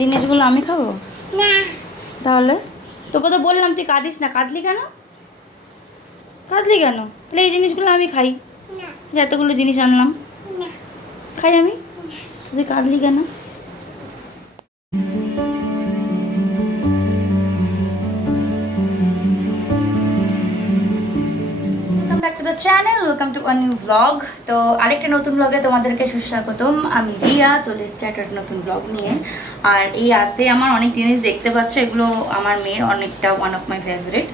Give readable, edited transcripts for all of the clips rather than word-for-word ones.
জিনিসগুলো আমি খাবো না। তাহলে তোকে তো বললাম তুই কাঁদিস না, কাঁদলি কেন? কাঁদলি কেন? তাহলে এই জিনিসগুলো আমি খাই, যে এতগুলো জিনিস আনলাম খাই আমি, তুই কাঁদলি কেন? Channel welcome to a new blog. তো আরেকটা নতুন ব্লগে তোমাদেরকে সুস্বাগতম। আমি রিয়া, চলে এসেছি একটা নতুন ব্লগ নিয়ে। আর এই আজকে আমার অনেক জিনিস দেখতে পাচ্ছ, এগুলো আমার মেয়ের অনেকটা ওয়ান অফ মাই ফেভারিট,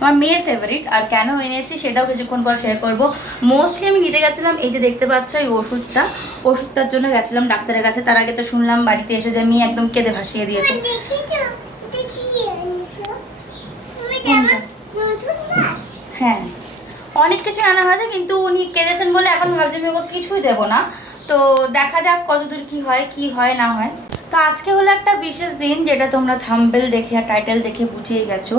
আমার মেয়ের ফেভারিট। আর কেন এনেছি সেটাও কিছুক্ষণ পর শেয়ার করবো। মোস্টলি আমি নিতে গেছিলাম এই যে দেখতে পাচ্ছ এই ওষুধটার জন্য গেছিলাম ডাক্তারের কাছে। তার আগে তো শুনলাম বাড়িতে এসে যে মেয়ে একদম কেঁদে ভাসিয়ে দিয়েছে। হ্যাঁ, অনেক কিছু আনা হয়েছে, কিন্তু উনি কেঁদেছেন বলে এখন ভাবছি আমি ওকে কিছুই দেবো না। তো দেখা যাক কতদূর কি হয় না হয়। তো আজকে হলো একটা বিশেষ দিন, যেটা তোমরা থাম্বনেল দেখে আর টাইটেল দেখে বুঝেই গেছো।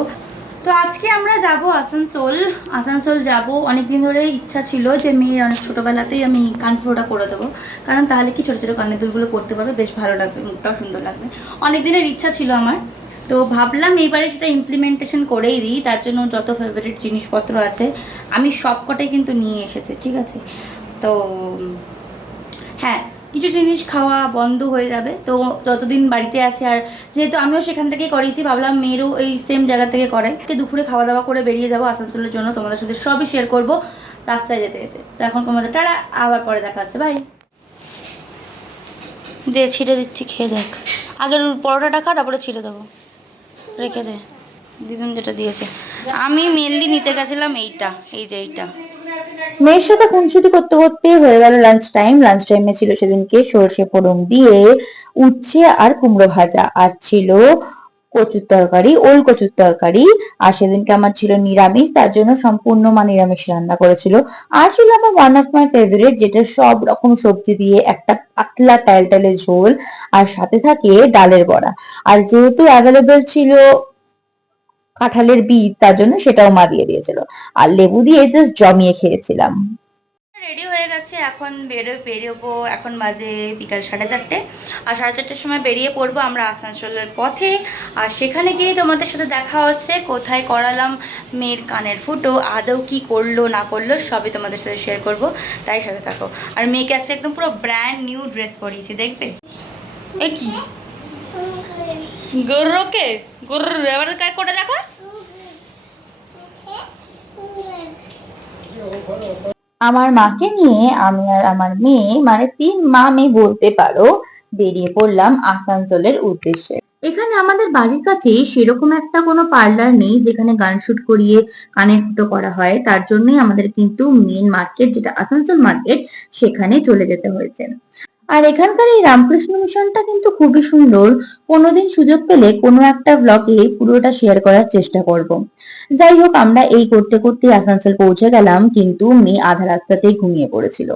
তো আজকে আমরা যাব আসানসোল যাব। অনেকদিন ধরে ইচ্ছা ছিল যে মেয়ের অনেক ছোটোবেলাতেই আমি কানফুলোটা করে দেবো, কারণ তাহলে কি ছোটো ছোটো কানের দুলগুলো করতে পারবে, বেশ ভালো লাগবে, মুখটাও সুন্দর লাগবে। অনেক দিনের ইচ্ছা ছিল আমার। তো ভাবলাম এইবারে সেটা ইমপ্লিমেন্টেশন করেই দিই। তার জন্য যত ফেভারিট জিনিসপত্র আছে আমি সবকটাই কিন্তু নিয়ে এসেছি, ঠিক আছে? তো হ্যাঁ, কিছু জিনিস খাওয়া বন্ধ হয়ে যাবে তো যতদিন বাড়িতে আছে। আর যেহেতু আমিও সেখান থেকেই করিয়েছি, ভাবলাম মেয়েরও এই সেম জায়গা থেকে করে। দুপুরে খাওয়া দাওয়া করে বেরিয়ে যাবো আসানসোলের জন্য, তোমাদের সাথে সবই শেয়ার করবো রাস্তায় যেতে যেতে। তো এখন তোমাদের টাটা, আবার পরে দেখা হচ্ছে, বাই। দে, ছিঁড়ে দিচ্ছি, খেয়ে দেখ। আগের পরোটাটা খা, তারপরে ছিঁড়ে দেবো, রেখে দে। দিদুন যেটা দিয়েছে, আমি মেনলি নিতে গেছিলাম এইটা, এই যে এইটা। মেয়ের সাথে খুনসুটি করতে করতে হয়ে গেল লাঞ্চ টাইমে ছিল সেদিনকে সর্ষে ফোড়ন দিয়ে উচ্ছে আর কুমড়ো ভাজা, আর ছিল কচুর তরকারি, ওল কচুর তরকারি। আর সেদিনকে আমার ছিল নিরামিষ, তার জন্য সম্পূর্ণ মা নিরামিষ রান্না করেছিল। আর ছিল আমার ওয়ান অফ মাই ফেভারিট, যেটা সব রকম সবজি দিয়ে একটা পাতলা টালটালে ঝোল, আর সাথে থাকে ডালের বড়া। আর যেহেতু অ্যাভেলেবেল ছিল কাঁঠালের বীজ, তার জন্য সেটাও মা দিয়ে দিয়েছিল। আর লেবু দিয়ে জাস্ট জমিয়ে খেয়েছিলাম। রেডি হয়ে গেছে, এখন বেরোবো। এখন বাজে বিকাল 4:30, আর 4:30 সময় বেরিয়ে পড়বো আমরা আসানসোলের পথে। আর সেখানে গিয়ে তোমাদের সাথে দেখা হচ্ছে কোথায় করালাম মেয়ের কানের ফুটো, আদৌ কি করলো না করলো সবই তোমাদের সাথে শেয়ার করব, তাই সাথে থাকো। আর মেয়েকে আছে একদম পুরো ব্র্যান্ড নিউ ড্রেস পরিয়েছি, দেখবে। এ কি গরুকে গরু এবার করে দেখা। আমার মাকে নিয়ে আমি আর আমার মেয়ে, মানে 3 মা মেয়ে বলতে পারো, বেরিয়ে পড়লাম আসানসোলের উদ্দেশ্যে। এখানে আমাদের বাড়ির কাছে সেরকম একটা কোনো পার্লার নেই যেখানে গান শুট করিয়ে কানের ফুটো করা হয়। তার জন্যই আমাদের কিন্তু মেন মার্কেট, যেটা আসানসোল মার্কেট, সেখানে চলে যেতে হয়েছে। আর এখানকার এই রামকৃষ্ণ মিশনটা কিন্তু খুবই সুন্দর। কোনোদিন সুযোগ পেলে কোনো একটা ব্লগে পুরোটা শেয়ার করার চেষ্টা করব। যাই হোক, আমরা এই করতে করতে আসানসোল পৌঁছে গেলাম, কিন্তু মেয়ে আধা রাস্তাতেই ঘুমিয়ে পড়েছিল।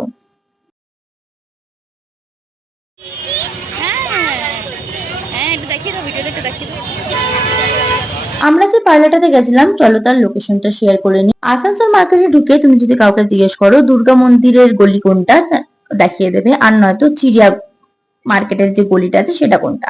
আমরা যে পার্লারটাতে গেছিলাম, চলো তার লোকেশনটা শেয়ার করে নিই। আসানসোল মার্কেটে ঢুকে তুমি যদি কাউকে জিজ্ঞেস করো দুর্গা মন্দিরের গলি কোনটা, দেখিয়ে দেবে। আর নয়তো চিড়িয়া মার্কেটের যে গলিটা আছে সেটা কোনটা।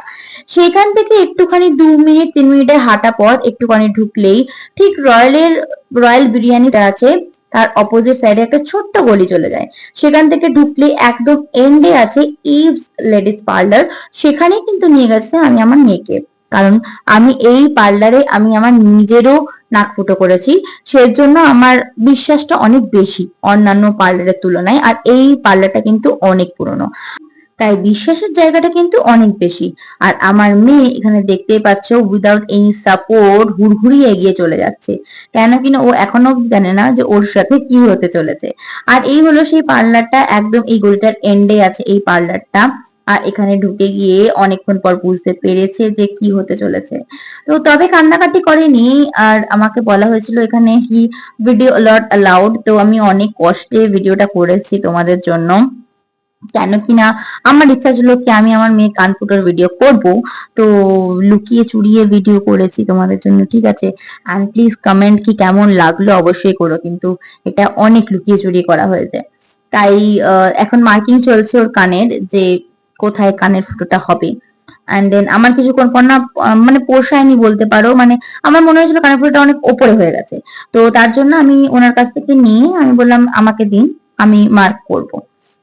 সেখান থেকে একটুখানি 2 মিনিট 3 মিনিটের হাঁটা পথ, একটুখানি ঢুকলেই ঠিক রয়্যাল বিরিয়ানি আছে, তার অপোজিট সাইডে একটা ছোট্ট গলি চলে যায়। সেখান থেকে ঢুকলে একদম এন্ডে আছে ইভস লেডিস পার্লার। সেখানে কিন্তু নিয়ে গেছিলাম আমি আমার মেয়েকে, কারণ আমি এই পার্লারে আমি আমার নিজেরও নাক ফুটো করেছি, সেজন্য আমার বিশ্বাসটা অনেক বেশি অন্যান্য পার্লারের তুলনায়। আর এই পার্লারটা কিন্তু অনেক পুরনো, তাই বিশ্বাসের জায়গাটা কিন্তু অনেক বেশি। আর আমার মেয়ে এখানে দেখতেই পাচ্ছ উইদাউট এনি সাপোর্ট হুড়হুড়িয়ে এগিয়ে চলে যাচ্ছে, কেন কিনা ও এখনো অব্দি জানে না যে ওর সাথে কি হতে চলেছে। আর এই হলো সেই পার্লারটা, একদম এই গলিটার এন্ডে আছে এই পার্লারটা। আর এখানে ঢুকে গিয়ে অনেকক্ষণ পর বুঝতে পেরেছে যে কি হতে চলেছে। তো তবে কান্নাকাটি করেনি। আর আমাকে বলা হয়েছিল এখানে কি ভিডিও নট অ্যালাউড, তো আমি অনেক কষ্টে ভিডিওটা করেছি তোমাদের জন্য, কেন কিনা আমার ইচ্ছা ছিল কি আমি আমার মেয়ে কান ফুটোর ভিডিও করব। তো লুকিয়ে চুরিয়ে ভিডিও করেছি তোমাদের জন্য, ঠিক আছে? এন্ড প্লিজ কমেন্ট কি কেমন লাগলো অবশ্যই করো, কিন্তু এটা অনেক লুকিয়ে চুরিয়ে করা হয়েছে। তাই এখন মার্কিং চলছে ওর কানের, যে কোথায় কানের ফুটোটা হবে। অ্যান্ড দেন আমার কিছুক্ষণ পর না মানে পোষায়নি বলতে পারো, মানে আমার মনে হয়েছিল কানের ফুলটা অনেক ওপরে হয়ে গেছে। তো তার জন্য আমি ওনার কাছ থেকে নিয়ে আমি বললাম আমাকে দিন, আমি মার্ক করব।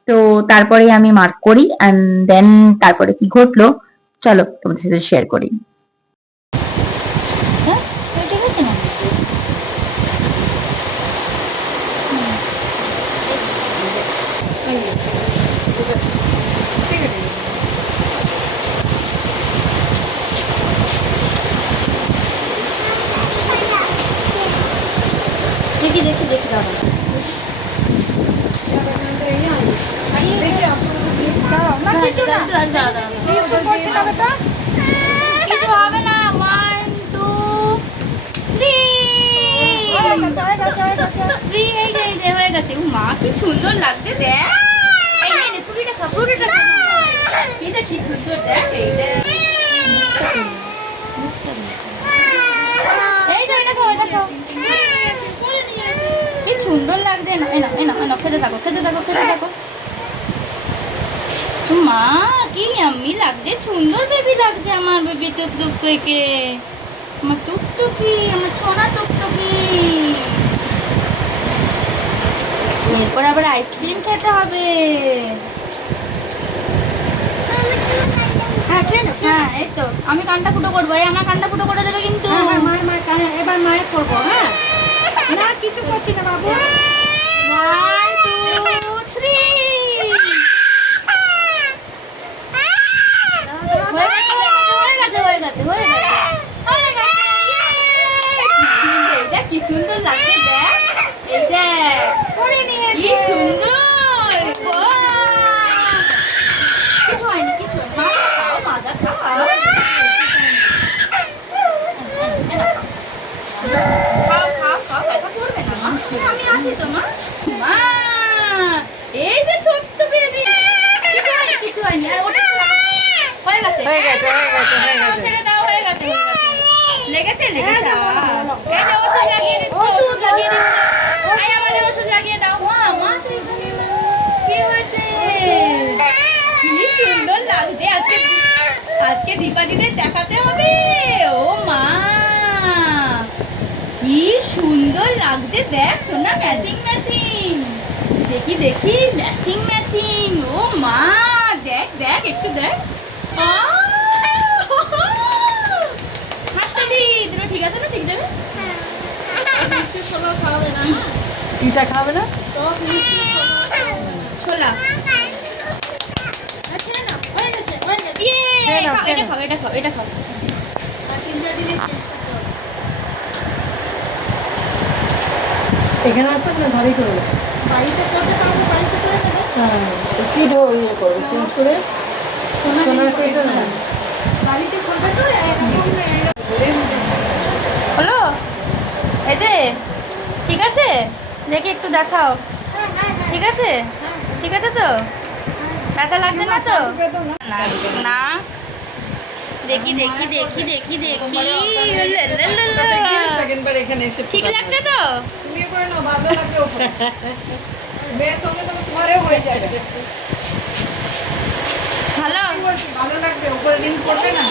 তো তারপরে আমি মার্ক করি অ্যান্ড দেন তারপরে কি ঘটলো চলো তোমাদের সাথে শেয়ার করি। হ্যাঁ ঠিক আছে না? দেখি দেখি দেখি দাদা কিছু হবে না। 1 2 3 এই যে হয়ে গেছে। মা কি সুন্দর লাগছে দেখ। এই নে ফ্রুটিটা খা, ফ্রুটিটা খা। এই দেখ কি সুন্দর দেখ, এই দেখ। এই যে এটা খাও, এটা খাও। কি সুন্দর লাগছে। না এনা এনা এনা খেতে থাকো, খেতে থাকো, খেতে থাকো। মা কি ইয়াম্মি লাগছে, সুন্দর বেবি লাগছে আমার বেবি টুকটুক করে। আমার টুকটুকি, আমার সোনা টুকটুকি। এরপর আবার আইসক্রিম খেতে হবে। হ্যাঁ এই তো আমি কানটা ফুটো করবো, এই আমার কানটা ফুটো করে দেবে কিন্তু। এবার মায়ের করবো। হ্যাঁ না কিছু করছি না বাবু। 1 2 3 হয়ে গেছে। দেখ কি সুন্দর লাগছে দেখ, এই দেখ কি সুন্দর। কিছু হয়নি, কিছু হয়নি। খাও মাজা খাও। খাও ব্যথা করবে না মা, আমি আছি তো মা। মা এই যে ছোট্ট বেবি, কিছু হয়নি। আর ওটা হয়ে গেছে। ছেড়ে দাও, হয়ে গেছে। লেগেছে। এই যে ওষুধ লাগিয়ে দিচ্ছি, ওষুধ লাগিয়ে দিচ্ছি। এই আমাদের ওষুধ লাগিয়ে দাও। মা কি হয়েছে? কি সুন্দর লাগছে। আজকে দীপাদিদের দেখাতে হবে। ও মা কি সুন্দর লাগছে দেখ, শোনা ম্যাচিং। দেখি ম্যাচিং। ও মা দেখ একটু দেখ। হাতটা দি, দুটো ঠিক আছে না? ঠিক যাবে। পিঠা খাবে না? ছোলা এটা খাও। এখানে আসবেন না ঘরেই করবে? বাড়িতে করতে পারবো, বাড়িতে করে দেবো। হ্যাঁ কি ইয়ে করবে চেঞ্জ করে সোনার পেটে না বাড়িতে করবে তো এরকম হলো এই যে ঠিক আছে। দেখি একটু দেখাও। ঠিক আছে তো? ব্যথা লাগছে না তো? না দেখি সেকেন্ডবার এখানে এসে ঠিক লাগছে তো? তুমি করে নাও, ভালো লাগবে ওপরে। মেয়ের সঙ্গে সঙ্গে তোমারও হয়ে যাবে। ভালো কি বলছি, ভালো লাগবে ওপরে রিং করবে না।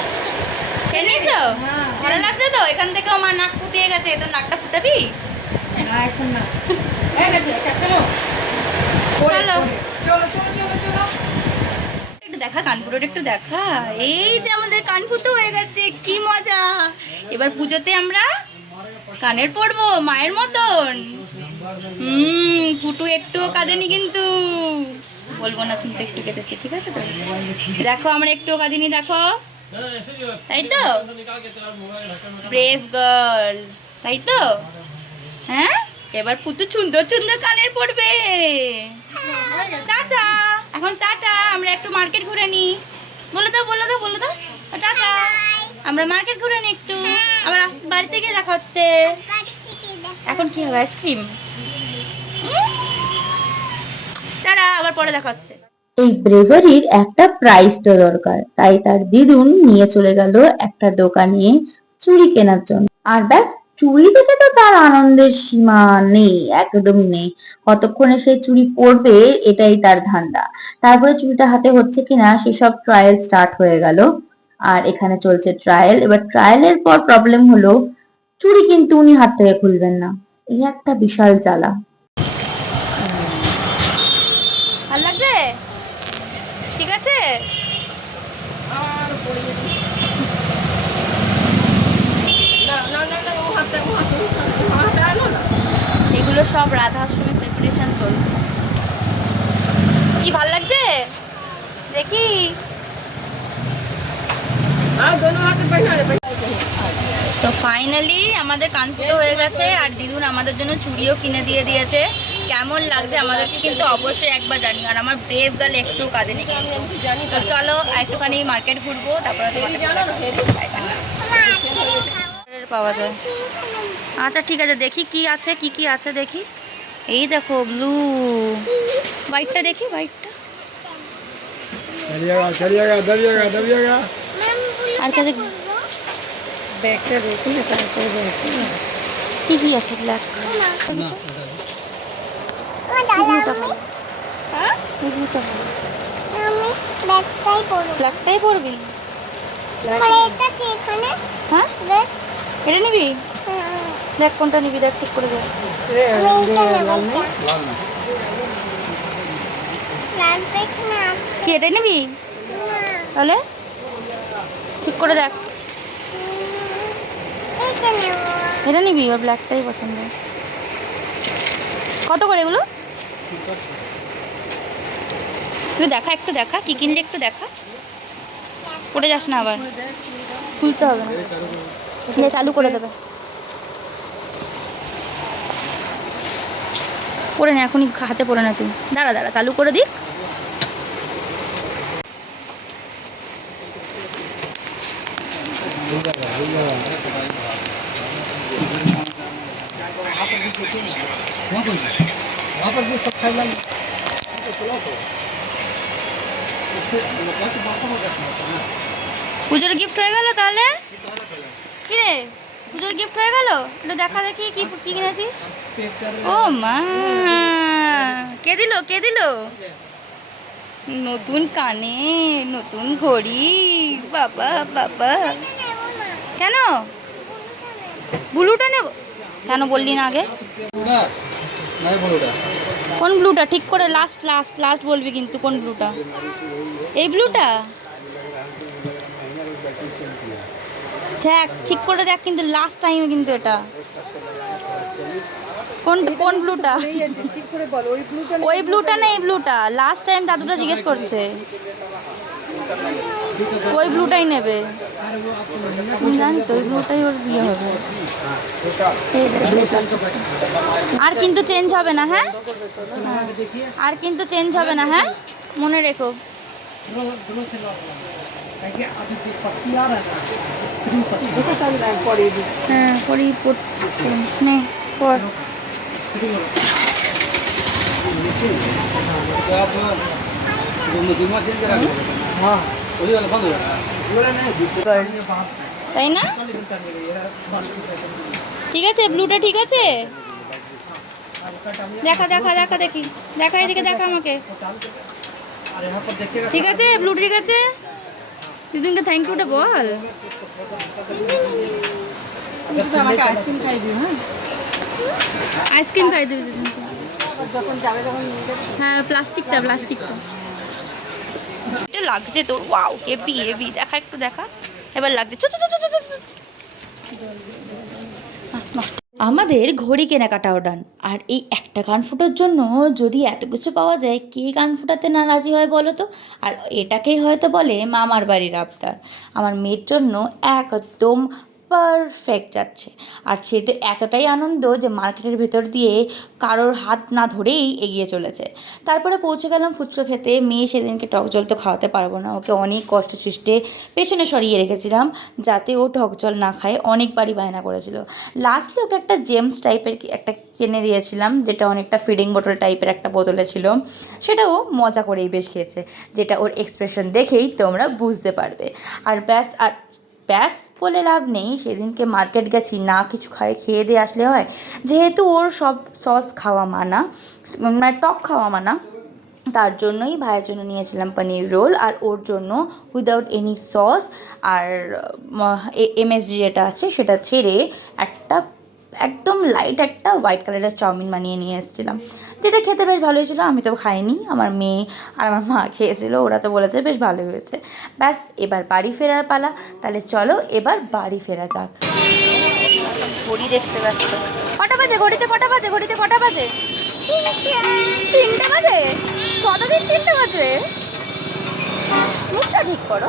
খেয়ে নিয়েছো? হ্যাঁ। ভালো লাগছে তো? এখান থেকে আমার নাক ফুটিয়ে গেছে, তো নাকটা ফুটাবি? না এখন না, হয়ে গেছে। চলো চলো। একটু দেখা কানফুটোটা একটু দেখা। এই যে আমাদের কানফুটো হয়ে গেছে, কি মজা। এবার পুজোতে আমরা কানের পরবো মায়ের মতন। ফুটু একটুও কাঁদেনি কিন্তু, বলবো না কিন্তু একটু কেঁদেছে। ঠিক আছে তো? দেখো আমরা একটুও কাঁদিনি, দেখো। তাই তো? ব্রেভ গার্ল, তাই তো? হ্যাঁ এবার পুতু সুন্দর কানের পড়বে। টাটা, এখন টাটা। আমরা একটু মার্কেট ঘুরে নি। বলে দাও টাটা। আমরা মার্কেট ঘুরে নি একটু, আবার বাড়িতে গিয়ে দেখা হচ্ছে। এখন কি হবে? আইসক্রিম। টাটা, আবার পরে দেখা হচ্ছে। এই ব্রেভারির একটা প্রাইস তো দরকার, তাই তার দিদুন নিয়ে চলে গেল একটা দোকানে চুড়ি কেনার জন্য। আর ব্যাস, চুড়ি দেখে তো তার আনন্দের সীমা নেই, একদমই নেই। কতক্ষণে সে চুড়ি পরবে এটাই তার ধান্দা। তারপরে চুড়িটা হাতে হচ্ছে কিনা সেসব ট্রায়াল স্টার্ট হয়ে গেল। আর এখানে চলছে ট্রায়াল। এবার ট্রায়ালের পর প্রবলেম হলো চুড়ি কিন্তু উনি হাত থেকে খুলবেন না, এই একটা বিশাল জ্বালা। ভালো লাগছে? ঠিক আছে। আর পড়ে গেছি। না না না না, ও হাতে আনো না। এগুলো সব রাধাষ্টমীর প্রিপারেশন চলছে। কি ভাল লাগছে দেখি? আর দোনো হাতে পয়সা রে পয়সা। তো ফাইনালি আমাদের কানফুটো হয়ে গেছে আর দিদুন আমাদের জন্য চুড়িও কিনে দিয়ে দিয়েছে। কেমন লাগছে আমাদেরকে কিন্তু অবশ্যই একবার জানি। আর আমার ব্রেভ গার্ল একটু কাঁদেনি কিন্তু। জানি তো চলো একটুখানি মার্কেট ঘুরবো, তারপরে তোমাদের জানো না পাওয়া যায়। আচ্ছা ঠিক আছে, দেখি কি আছে, কি কি আছে দেখি। এই দেখো ব্লু হোয়াইটটা, দেখি হোয়াইটটা। আর কে দেখবো ব্যাগটা রেখে তারপরে ব্যাগটা। কি কি আছে? ব্ল্যাক ব্ল্যাকটাই পরবি? হ্যাঁ এটা নিবি? দেখ কোনটা নিবি, দেখ ঠিক করে দেখ। কি এটাই নিবি? তাহলে ঠিক করে দেখ। এটা নিবি? ওর ব্ল্যাকটাই পছন্দ। কত করে এগুলো? একটু দেখা, একটু দেখা কি কিনলে, একটু দেখা। পড়ে যাস না আবার, খুলতে হবে না। চালু করে দেবে। পরে না, এখনই হাতে পড়ে না তুই। দাঁড়া দাঁড়া, চালু করে দিক। পুজোর গিফট হয়ে গেল তাহলে? কি রে, পুজোর গিফট হয়ে গেল? একটু দেখা দেখি কি কি কিনেছিস। ও মা, কে দিল, কে দিল? নতুন কানে, নতুন ঘড়ি। বাবা বাবা, কেন ব্লুটা নেব? কেন বললি না আগে? কোন ব্লুটা? ঠিক করে লাস্ট লাস্ট লাস্ট বলবি কিন্তু। কোন ব্লুটা? এই ব্লুটা? দেখ ঠিক করে দেখ কিন্তু, লাস্ট টাইমে কিন্তু এটা। কোন কোন ব্লুটা? ঠিক করে বল, ওই ব্লুটা ওই ব্লুটা না এই ব্লুটা? লাস্ট টাইম দাদুটা জিজ্ঞেস করছে। ওই ব্লুটাই নেবে। তুমি জানি তো ওই ব্লুটাই ওর বিয়ে হবে। আর কিন্তু চেঞ্জ হবে না, হ্যাঁ? আর কিন্তু চেঞ্জ হবে না, হ্যাঁ মনে রেখো। হ্যাঁ পরি নে পর। তাই না? ঠিক আছে ব্লুটা, ঠিক আছে। দেখা দেখা দেখা দেখি, দেখা এদিকে দেখা আমাকে। ঠিক আছে ব্লু, ঠিক আছে। দিদিনকে থ্যাংক ইউটা বল। আমাকে আইসক্রিম খাই দিও। হ্যাঁ, আইসক্রিম খাই দিবি দিদিনকে। যখন যাবে তখন হ্যাঁ প্লাস্টিকটা, প্লাস্টিকটা। এটা লাগছে তোর? ওয়াও হেভি হেভি, দেখা একটু দেখা। এবার লাগছে। আমাদের ঘড়ি কেনাকাটাও ডান। আর এই একটা কান ফুটোর জন্য যদি এত কিছু পাওয়া যায়, কে কান ফুটাতে না রাজি হয় বলো তো? আর এটাকেই হয়তো বলে মামার বাড়ির আবদার। আমার মেয়ের জন্য একদম পারফেক্ট যাচ্ছে। আর সে তো এতটাই আনন্দ যে মার্কেটের ভেতর দিয়ে কারোর হাত না ধরেই এগিয়ে চলেছে। তারপরে পৌঁছে গেলাম ফুচকা খেতে। মেয়ে সেদিনকে টক জল তো খাওয়াতে পারবো না, ওকে অনেক কষ্ট সৃষ্টে পেছনে সরিয়ে রেখেছিলাম যাতে ও টক জল না খায়। অনেকবারই বায়না করেছিল। লাস্টলি ওকে একটা জেমস টাইপের একটা কিনে দিয়েছিলাম, যেটা অনেকটা ফিডিং বোতল টাইপের একটা বোতলে ছিল। সেটাও মজা করেই বেশ খেয়েছে, যেটা ওর এক্সপ্রেশন দেখেই তোমরা বুঝতে পারবে। আর ব্যাস বলে লাভ নেই, সেদিনকে মার্কেট গেছি না কিছু খেয়ে দিয়ে আসলে হয়। যেহেতু ওর সব সস খাওয়া মানা, মানে টক খাওয়া মানা, তার জন্যই ভাইয়ের জন্য নিয়েছিলাম পনির রোল, আর ওর জন্য উইদাউট এনি সস আর এমএসজি যেটা আছে সেটা ছেড়ে একটা একদম লাইট একটা হোয়াইট কালারের চাউমিন বানিয়ে নিয়ে এসেছিলাম, যেটা খেতে বেশ ভালো হয়েছিলো। আমি তো খাইনি, আমার মেয়ে আর আমার মা খেয়েছিল, ওরা তো বলেছে বেশ ভালো হয়েছে। ব্যাস এবার বাড়ি ফেরার পালা, তাহলে চলো এবার বাড়ি ফেরা যাক। ঘড়ি দেখতে পাচ্ছ, কটা বাজে ঘড়িতে, কটা বাজে ঘড়িতে, কটা বাজে? 3টে বাজে। কতদিন 3টে বাজে? মুখটা ঠিক করো।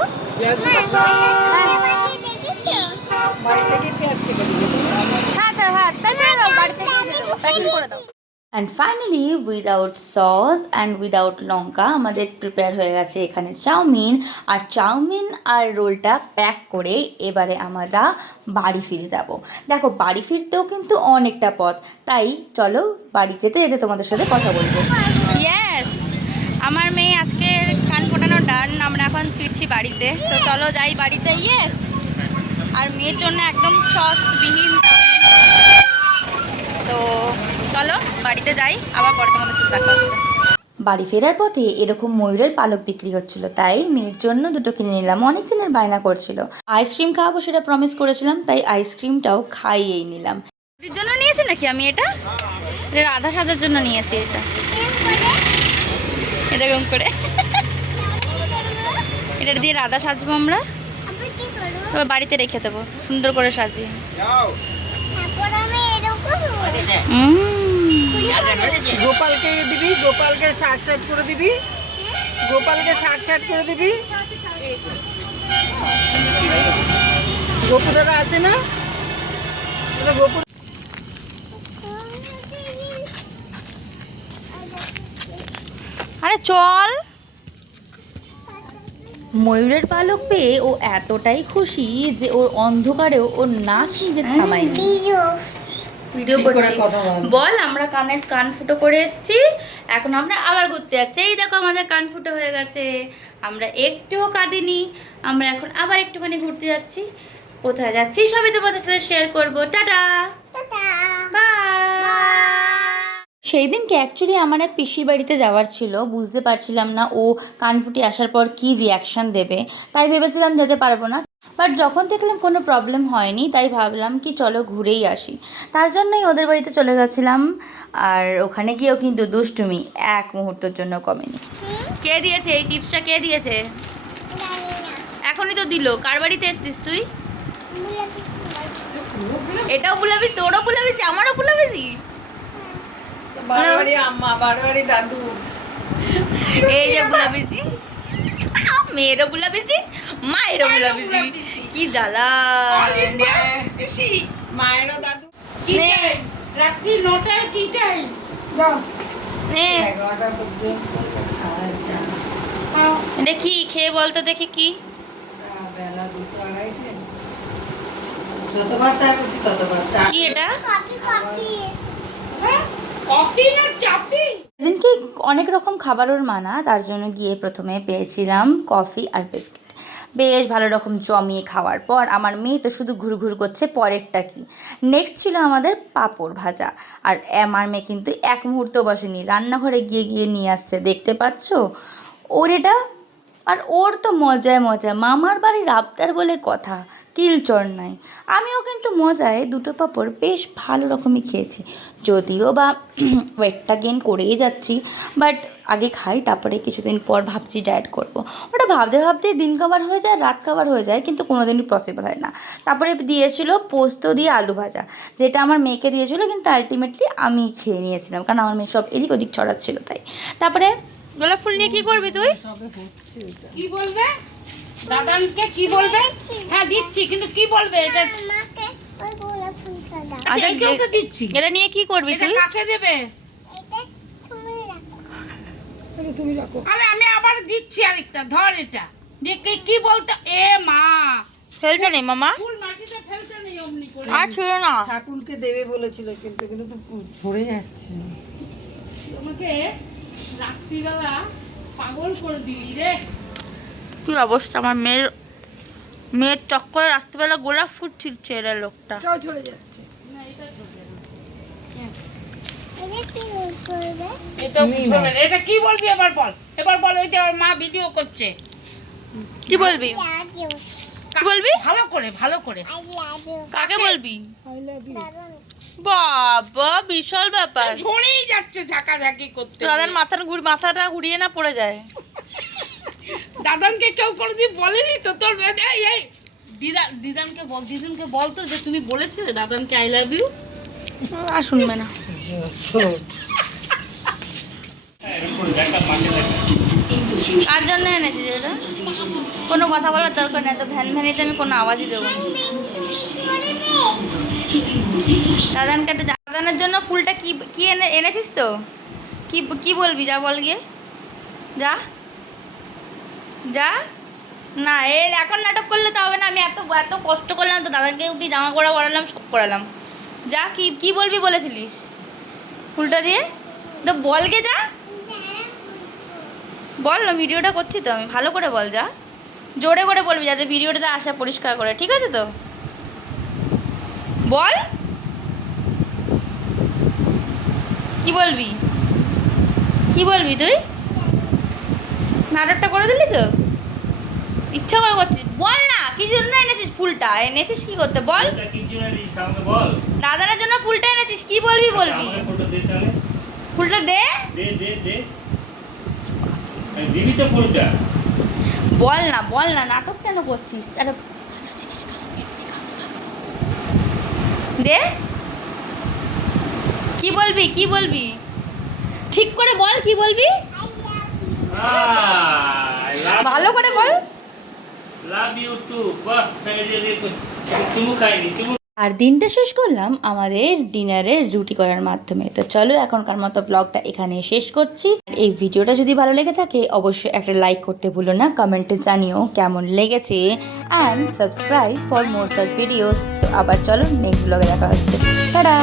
And finally without sauce and without লঙ্কা আমাদের প্রিপেয়ার হয়ে গেছে এখানে চাউমিন, আর চাউমিন আর রোলটা প্যাক করে এবারে আমরা বাড়ি ফিরে যাব। দেখো বাড়ি ফিরতেও কিন্তু অনেকটা পথ, তাই চলো বাড়ি যেতে যেতে তোমাদের সাথে কথা বলবো। ইয়েস, আমার মেয়ে আজকে কান ফোটানো ডান, আমরা এখন ফিরছি বাড়িতে, তো চলো যাই বাড়িতে। ইয়েস, আর মেয়ের জন্য একদম সসবিহীন, তো চলো বাড়িতে যাই, আবার পরে তোমাদের সাথে দেখা হচ্ছে। বাড়ি ফেরার পথে এরকম ময়ূরের পালক বিক্রি হচ্ছিল, তাই মেয়ের জন্য দুটো কিনে নিলাম। অনেক দিনের বায়না করছিল, আইসক্রিম খাওয়াবো সেটা প্রমিস করেছিলাম, তাই আইসক্রিমটাও খাইয়েই নিলাম। এর জন্য নিয়েছি নাকি আমি এটা রাধা সাজার জন্য নিয়েছি, এটা এরকম করে এটা দিয়ে রাধা সাজবো আমরা, তবে বাড়িতে রেখে দেবো সুন্দর করে সাজিয়ে। গোপালকে দিবি, গোপালকে শার্ট করে দিবি, গোপালকে শার্ট করে দিবি। গোপু দাদা আছে না, গোপু আরে চল। ময়ূরের পালক পেয়ে ও এতটাই খুশি যে ওর অন্ধকারেও ওর নাচ নিজে থামায়নি। ভিডিও করছি, বল। আমরা কান ফুটো করে এসেছি, এখন আমরা আবার ঘুরতে যাচ্ছি। এই দেখো আমাদের কান ফুটো হয়ে গেছে, আমরা একটুও কাঁদিনি, আমরা এখন আবার একটুখানি ঘুরতে যাচ্ছি। কোথায় যাচ্ছি সবই তোমাদের সাথে শেয়ার করবো। Tata, bye. সেই দিনকে অ্যাকচুয়ালি আমার এক পিসির বাড়িতে যাওয়ার ছিল, বুঝতে পারছিলাম না ও কান ফুটে আসার পর কি রিয়াকশান দেবে, তাই ভেবেছিলাম যেতে পারবো না। বাট যখন দেখলাম কোনো প্রবলেম হয়নি, তাই ভাবলাম কি চলো ঘুরেই আসি, তার জন্যই ওদের বাড়িতে চলে গেছিলাম। আর ওখানে গিয়েও কিন্তু দুষ্টুমি এক মুহূর্তের জন্য কমেনি। কে দিয়েছে এই টিপসটা, কে দিয়েছে? এখনই তো দিল। কার বাড়িতে এসছিস তুই? এটাও বুলাবি, তোরও বুলাবিছি, আমারও বুলাবিছি। বাড়ি আম্মা, বাড়ি দাদু, এই যে বুলাবিছি, মেয়েরও বুলাবিছি, মায়েরও বুলাবিছি, কি জ্বালা। মায়েরও দাদু। রাত্রি 9টায় টি টাইম যাও, 11টা পর্যন্ত খাওয়া যায়। এটা কি খেয়ে বলতো দেখি কি? বেলা 2টো 2:30। যতবার চা করছি ততবার চা। কি এটা? কফি না চাপি? সেদিনকে অনেক রকম খাবার ওর মানা, তার জন্য গিয়ে প্রথমে পেয়েছিলাম কফি আর বিস্কিট। বেশ ভালো রকম জমিয়ে খাওয়ার পর আমার মেয়ে তো শুধু ঘুরঘুর করছে পরেরটা কি। নেক্সট ছিল আমাদের পাঁপড় ভাজা, আর আমার মেয়ে কিন্তু এক মুহূর্ত বসেনি, রান্নাঘরে গিয়ে গিয়ে নিয়ে আসছে, দেখতে পাচ্ছ ওর এটা। আর ওর তো মজায় মজা, মামার বাড়ির আবদার বলে কথা, তিলচর নাই। আমিও কিন্তু মজায় দুটো পাঁপড় বেশ ভালো রকমই খেয়েছি, যদিও বা ওয়েটটা গেইন করেই যাচ্ছি, বাট আগে খাই, তারপরে কিছুদিন পর ভাবছি ডায়েট করব। ওটা ভাবতে ভাবতে দিন কভার হয়ে যায়, রাত কভার হয়ে যায়, কিন্তু কোনো দিনই পসিবল হয় না। তারপরে দিয়েছিল পোস্ত দিয়ে আলু ভাজা, যেটা আমার মেয়েকে দিয়েছিল, কিন্তু আলটিমেটলি আমি খেয়ে নিয়েছিলাম, কারণ আমার মেয়ে সব এদিক ওদিক ছড়াচ্ছিল তাই। তারপরে গোলাপ ফুল নিয়ে কী করবি তুই? কি বলবে দাদাকে, কি বলবে? হ্যাঁ দিচ্ছি, কিন্তু কি বলবে এটা? আচ্ছা এটাও তো দিচ্ছি। এটা নিয়ে কি করবি এটা তুই? কাকে দেবে? তুমি রাখো। আরে আমি আবার দিচ্ছি আরেকটা, ধর এটা। দেখে কি বলতে, এ মা ফেলতে নেই মামা, ফুল মাটিতে ফেলতে নেই অমনি করে। আর ছিল না। ঠাকুরকে দেবে বলেছিল, কিন্তু তো ঝরে যাচ্ছে। তোমাকে রাত্রিবেলা পাগল করে দিবি রে। কি অবস্থা আমার মেয়ের চক্করে রাত্রিবেলা গোলাপ ফুল ছিঁড়ছে এরা লোকটা। সব ঝরে যাচ্ছে। এটা বুঝবে না। এটা কি বলবি এবার বল, এবার বল। ওই যে ওর মা ভিডিও করছে। কি বলবি? কি বলবি? ভালো করে, ভালো করে। কাকে বলবি? বাবা বিশাল ব্যাপার। ঝরেই যাচ্ছে ঝাঁকাঝাঁকি করতে। দাদার মাথাটা ঘুরিয়ে না পড়ে যায়। দাদানকে কেউ কোনোদিন বলেনি তো তোর এই এই দিদানকে বল তো যে তুমি বলেছিলে দাদানকে আই লাভ ইউ। আর শুনবে না। কার জন্য এনেছিস এটা? কোনো কথা বলার দরকার নেই, তো ভ্যান ভ্যানিতে আমি কোনো আওয়াজই দেবো না। দাদানের জন্য ফুলটা কি কি এনেছিস তো? কি কি বলবি? যা বল গিয়ে, যা যা। না এর এখন নাটক করলে তো হবে না। আমি এত এত কষ্ট করলাম তো, দাদাকে উঠি জামা করা পড়ালাম, সব করালাম। যা, কি কি বলবি বলেছিলিস ফুলটা দিয়ে? তো বল গে, যা বল না, ভিডিওটা করছি তো আমি। ভালো করে বল, যা জোরে করে বলবি যাতে ভিডিওটাতে আসা পরিষ্কার করে, ঠিক আছে তো? বল কি বলবি, কি বলবি তুই? নাটকটা করে দিলি তো, ইচ্ছা করে করছিস। বল না কি জন্য এনেছিস ফুলটা? এনেছিস কি করতে বল? দাদার জন্য ফুলটা এনেছিস, কি বলবি বলবি? ফুলটা দে, দিবি তো ফুলটা। বল না, বল না, নাটক কেন করছিস? আরে দে, কি বলবি, কি বলবি? ঠিক করে বল, কি বলবি? ভালো করে বল। Love you two. বাহ, চুমু খাইনি, চুমু। আর দিনটা শেষ করলাম আমাদের ডিনারের রুটি করার মাধ্যমে। তো চলো এখনকার মতো ব্লগটা এখানে শেষ করছি। আর এই ভিডিওটা যদি ভালো লেগে থাকে অবশ্যই একটা লাইক করতে ভুলো না, কমেন্টে জানিও কেমন লেগেছে, and subscribe for more such videos. তো আবার চলো নেক্সট ব্লগে দেখা হচ্ছে। টাটা।